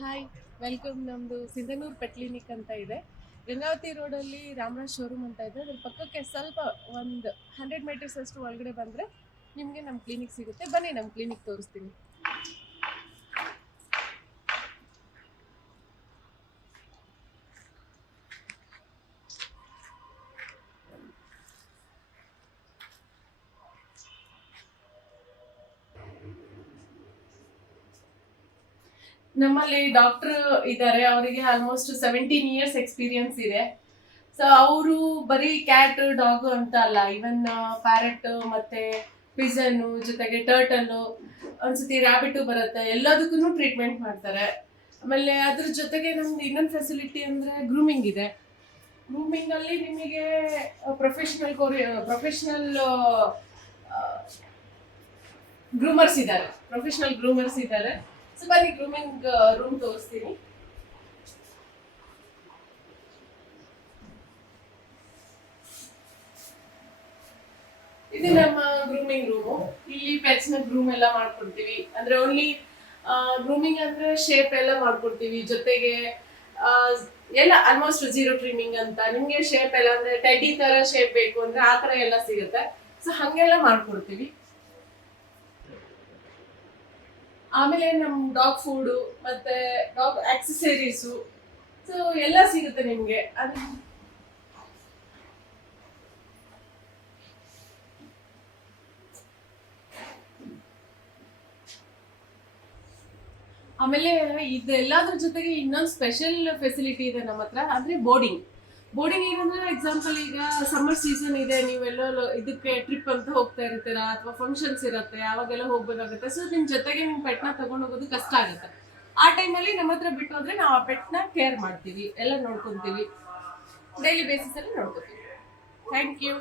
Hi, welcome. ನಮ್ಮದು Sindhanur pet clinic ಅಂತ ಇದೆ. ಗಂಗಾವತಿ ರೋಡಲ್ಲಿ ರಾಮರಾಜ್ ಶೋರೂಮ್ ಅಂತ ಇದೆ. ಅದ್ರ ಪಕ್ಕಕ್ಕೆ ಸ್ವಲ್ಪ ಒಂದು 100 ಮೀಟರ್ಸ್ ಅಷ್ಟು ಒಳಗಡೆ ಬಂದರೆ ನಿಮಗೆ ನಮ್ಮ ಕ್ಲಿನಿಕ್ ಸಿಗುತ್ತೆ. ಬನ್ನಿ, ನಮ್ಮ ಕ್ಲಿನಿಕ್ ತೋರಿಸ್ತೀನಿ. ನಮ್ಮಲ್ಲಿ ಡಾಕ್ಟರ್ ಇದ್ದಾರೆ. ಅವರಿಗೆ ಆಲ್ಮೋಸ್ಟ್ 17 ಇಯರ್ಸ್ ಎಕ್ಸ್ಪೀರಿಯನ್ಸ್ ಇದೆ. ಸೊ ಅವರು ಬರೀ ಕ್ಯಾಟ್ ಡಾಗ್ ಅಂತ ಅಲ್ಲ, ಈವನ್ ಪ್ಯಾರೆಟ್ ಮತ್ತೆ ಪಿಜನ್ನು, ಜೊತೆಗೆ ಟರ್ಟಲ್ಲು, ಒಂದ್ಸತಿ ರ್ಯಾಬಿಟು ಬರುತ್ತೆ, ಎಲ್ಲದಕ್ಕೂ ಟ್ರೀಟ್ಮೆಂಟ್ ಮಾಡ್ತಾರೆ. ಆಮೇಲೆ ಅದ್ರ ಜೊತೆಗೆ ನಮ್ದು ಇನ್ನೊಂದು ಫೆಸಿಲಿಟಿ ಅಂದರೆ ಗ್ರೂಮಿಂಗ್ ಇದೆ. ಗ್ರೂಮಿಂಗ್ ಅಲ್ಲಿ ನಿಮಗೆ ಪ್ರೊಫೆಷನಲ್ ಗ್ರೂಮರ್ಸ್ ಇದ್ದಾರೆ. ಸೊ ಬನ್ನಿ, ಗ್ರೂಮಿಂಗ್ ರೂಮ್ ತೋರಿಸ್ತೀನಿ. ಇದು ನಮ್ಮ ಗ್ರೂಮಿಂಗ್ ರೂಮು. ಇಲ್ಲಿ ಪೆಟ್ಸ್ ನ ಗ್ರೂಮ್ ಎಲ್ಲ ಮಾಡ್ಕೊಡ್ತೀವಿ. ಅಂದ್ರೆ ಓನ್ಲಿ ಗ್ರೂಮಿಂಗ್ ಅಂದ್ರೆ ಶೇಪ್ ಎಲ್ಲ ಮಾಡ್ಕೊಡ್ತೀವಿ. ಜೊತೆಗೆ ಆ, ಎಲ್ಲ ಆಲ್ಮೋಸ್ಟ್ ಜೀರೋ ಟ್ರಿಮ್ಮಿಂಗ್ ಅಂತ, ನಿಮ್ಗೆ ಶೇಪ್ ಎಲ್ಲ ಅಂದ್ರೆ ಟೆಡಿ ತರ ಶೇಪ್ ಬೇಕು ಅಂದ್ರೆ ಆ ತರ ಎಲ್ಲ ಸಿಗುತ್ತೆ. ಸೊ ಹಂಗೆಲ್ಲ ಮಾಡ್ಕೊಡ್ತೀವಿ. ಆಮೇಲೆ ನಮ್ ಡಾಗ್ ಫುಡ್ ಮತ್ತೆ ಡಾಗ್ ಆಕ್ಸೆಸರೀಸು, ಸೊ ಎಲ್ಲ ಸಿಗುತ್ತೆ ನಿಮ್ಗೆ. ಅದು ಆಮೇಲೆ ಇದೆಲ್ಲದ್ರ ಜೊತೆಗೆ ಇನ್ನೊಂದು ಸ್ಪೆಷಲ್ ಫೆಸಿಲಿಟಿ ಇದೆ ನಮ್ಮ ಹತ್ರ, ಅಂದ್ರೆ ಬೋರ್ಡಿಂಗ್ ಏನಂದ್ರೆ ಎಕ್ಸಾಂಪಲ್ ಈಗ ಸಮ್ಮರ್ ಸೀಸನ್ ಇದೆ, ನೀವೆಲ್ಲ ಇದಕ್ಕೆ ಟ್ರಿಪ್ ಅಂತ ಹೋಗ್ತಾ ಇರ್ತೀರಾ ಅಥವಾ ಫಂಕ್ಷನ್ಸ್ ಇರುತ್ತೆ, ಅವಾಗೆಲ್ಲ ಹೋಗ್ಬೇಕಾಗುತ್ತೆ. ಸೊ ನಿಮ್ ಜೊತೆಗೆ ನಿಮ್ ಪೆಟ್ನ ತಗೊಂಡು ಹೋಗೋದು ಕಷ್ಟ ಆಗುತ್ತೆ. ಆ ಟೈಮಲ್ಲಿ ನಮ್ಮ ಹತ್ರ ಬಿಟ್ಟು ಹೋದ್ರೆ ನಾವು ಆ ಪೆಟ್ನ ಕೇರ್ ಮಾಡ್ತೀವಿ, ಎಲ್ಲ ನೋಡ್ಕೊಂತೀವಿ, ಡೈಲಿ ಬೇಸಿಸ್ ಅಲ್ಲಿ ನೋಡ್ಕೊತೀವಿ. Thank you.